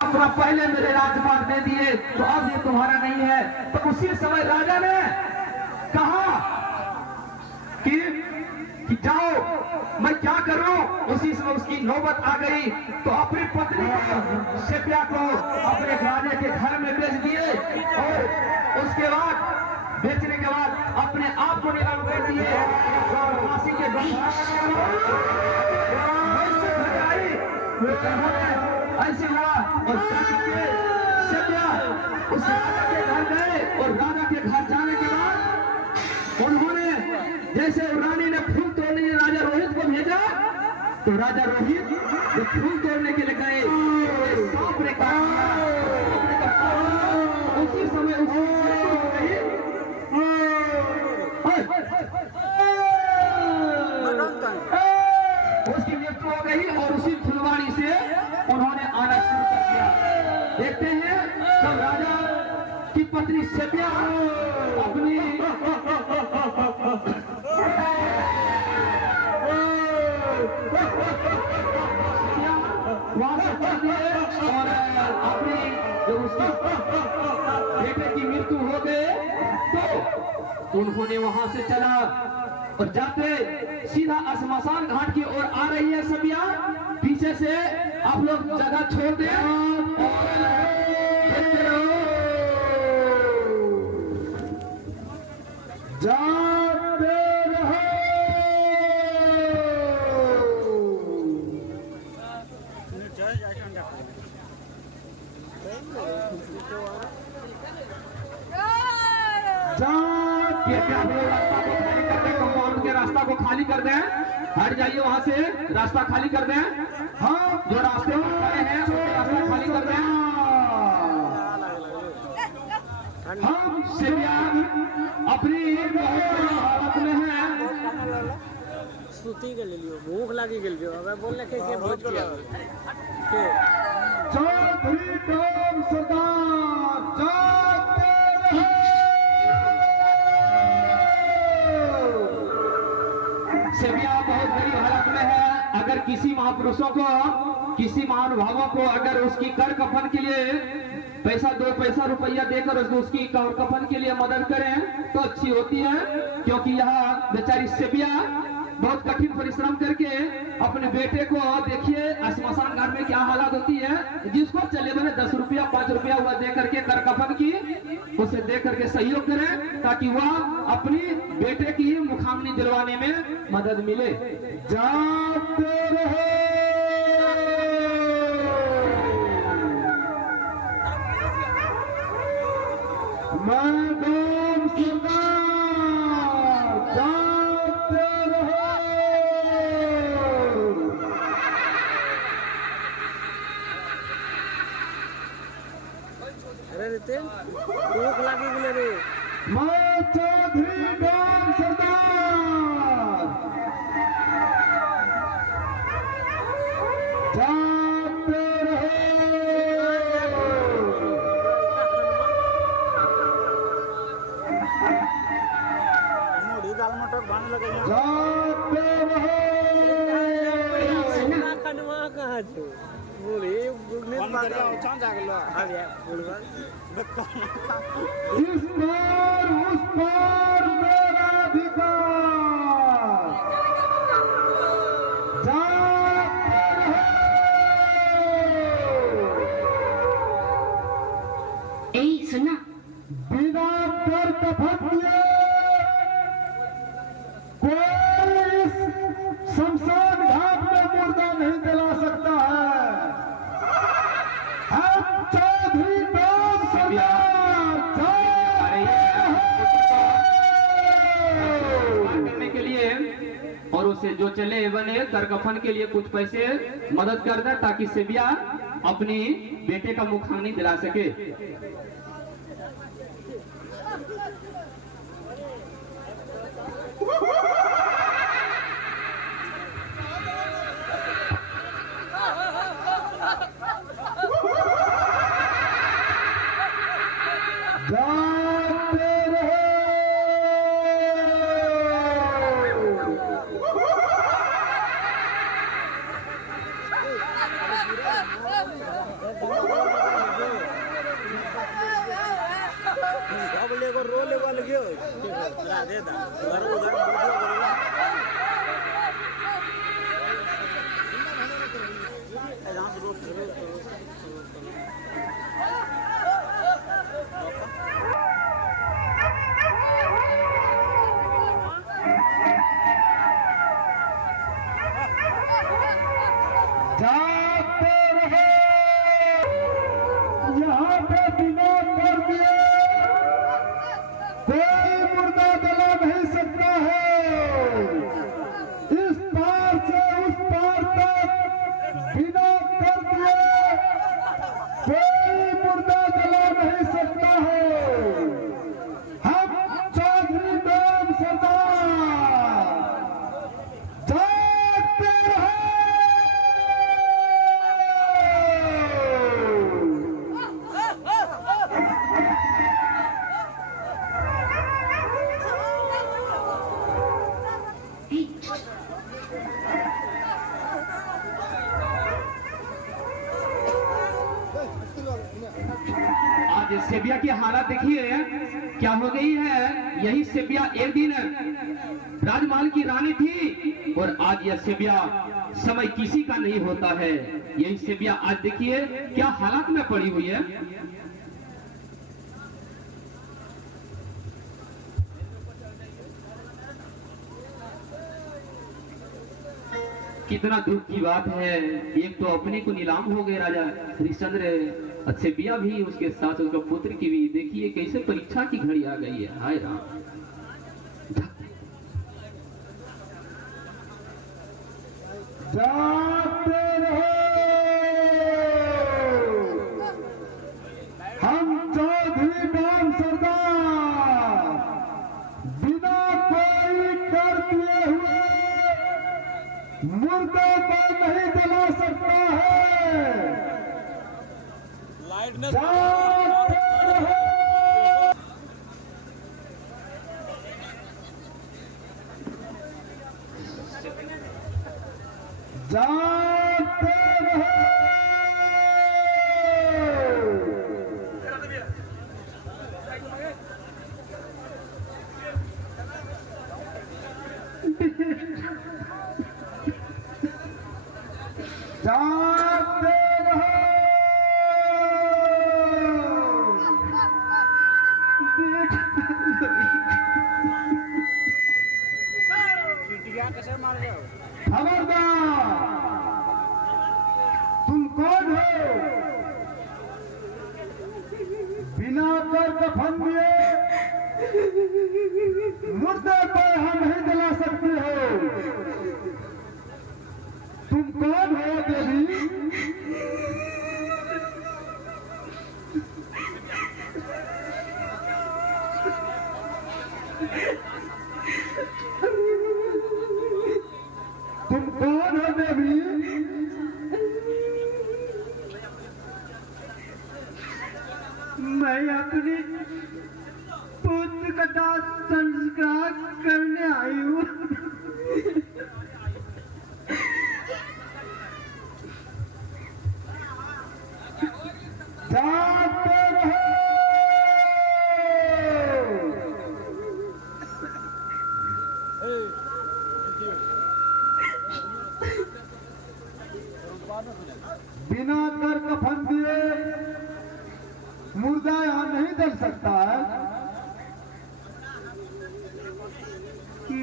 अपना पहले मेरे राज्यपाल दे दिए तो अब ये तुम्हारा नहीं है। तो उसी समय राजा ने कहा कि जाओ, मैं क्या करूं। उसी समय उसकी नौबत आ गई तो अपनी पत्नी शेप्या को अपने राजा के घर में बेच दिए और उसके बाद बेचने के बाद अपने आप को नीलाम कर दिए और फांसी के ऐसे हुआ। और शेप्या उस राजा के घर गए और राजा के घर जाने के बाद उन्होंने जैसे रानी ने फूल तोड़ने के राजा रोहित को भेजा तो राजा रोहित जो फूल तोड़ने के लिए गए सांप ने उसी समय उसकी मृत्यु हो गई और उसी फुलवाड़ी से उन्होंने आना शुरू कर दिया। देखते हैं जब राजा की पत्नी शेप्या अपनी और अपनी जो उसकी बेटे की मृत्यु हो गए तो उन्होंने वहां से चला और जाते सीधा श्मशान घाट की ओर आ रही है शेप्या। पीछे से आप लोग जगह छोड़ दें जाते रहो। कंपाउंड के रास्ता को खाली कर दें, हट जाइए वहां से, रास्ता खाली कर दें। हाँ, जो रास्ते पर खड़े हैं रास्ता खाली कर दें। हम शेप्या अपनी हालत में है। सूती के ले लियो, भूख लगी गेल जो अब बोलने के भोज किया के चौधरी राम सरदार जाते शेप्या बहुत बड़ी हालत में है। अगर किसी महापुरुषों को, किसी महानुभावों को अगर उसकी कर कफन के लिए पैसा 2 पैसा रुपया देकर उसकी कर कफन के लिए मदद करें तो अच्छी होती है। क्योंकि यह बेचारी शेप्या बहुत कठिन परिश्रम करके अपने बेटे को, देखिए श्मशान घाट में क्या हालत होती है। जिसको चले बने 10 रुपया 5 रुपया हुआ दे करके कर कफन की उसे दे करके सहयोग करें ताकि वह अपनी बेटे की मुखाग्नि दिलवाने में मदद मिले। जाते रहो। अरे रितेन भूख लगी गेले रे। मैं चौधरी राम सरदार जाते मोड़ी दाल मटर बन लगे जाते सोना खंडवा कहां छो बोले गुगने बात चांद आ गेलो आ गया बोलवा इस बार उस पार मेरा अधिकार जाते ए सुना, बिना कर कफन किए कोई शमशान घाट में मुर्दा नहीं जला सकता है। हम चौधरी राम सरदार करने के लिए और उसे जो चले बने कर कफन के लिए कुछ पैसे मदद कर दे ताकि शेप्या अपनी बेटे का मुखाग्नि दिला सके। जाते रहो। Thank you. दे दा उधर जाते रहे यहाँ पे बिना कर दिए कोई मुर्दा जला नहीं सकता है। इस पार से उस पार तक बिना कर दिए कोई मुर्दा जला नहीं सकता है। हम चौधरी नाम सरदार जागते रहे। आज सेबिया की हालत देखिए क्या हो गई है। यही सेबिया एक दिन राजमहल की रानी थी और आज यह सेबिया समय किसी का नहीं होता है। यही सेबिया आज देखिए क्या हालत में पड़ी हुई है। कितना दुख की बात है। एक तो अपने को नीलाम हो गए राजा हरिश्चंद्र, सेबिया भी उसके साथ उसका पुत्र की भी। देखिए कैसे परीक्षा की घड़ी आ गई है। हाय राम। जाते रहो। हम चौधरी नाम सरदार बिना कोई कर दिए हुए मुर्दे को नहीं जला सकता है। लाइट ने जाते रहो। जाते रहो। जाते रहो। चिटिया कैसे मार गए? खबरदार, तुम कौन हो? बिना कर कफन दिए मुर्दे को यहाँ नहीं जला सकते हो। तुम कौन हो देवी? तुम कौन हो देवी? मैं अपने पुत्र का दाह संस्कार करने आई हूँ। जाते रहो। बिना कर कफन दिए मुर्दा यहाँ नहीं जल सकता है।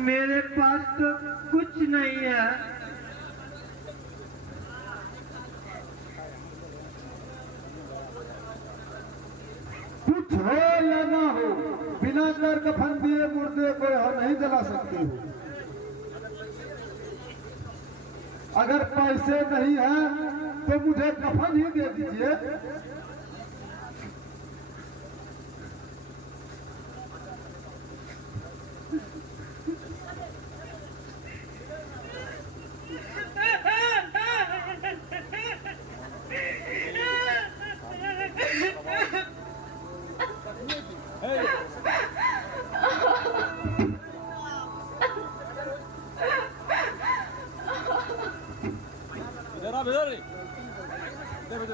मेरे पास तो कुछ नहीं है। कुछ हो या ना हो, बिना कर कफन दिए मुर्दे को यहाँ नहीं जला सकते हो। अगर पैसे नहीं है तो मुझे कफन ही दे दीजिए। इधर आ, इधर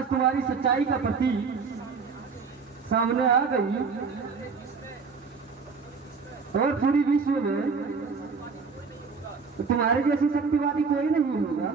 आज तुम्हारी सच्चाई का प्रतीक सामने आ गई और पूरी विश्व में तुम्हारे जैसी शक्तिवादी कोई नहीं होगा।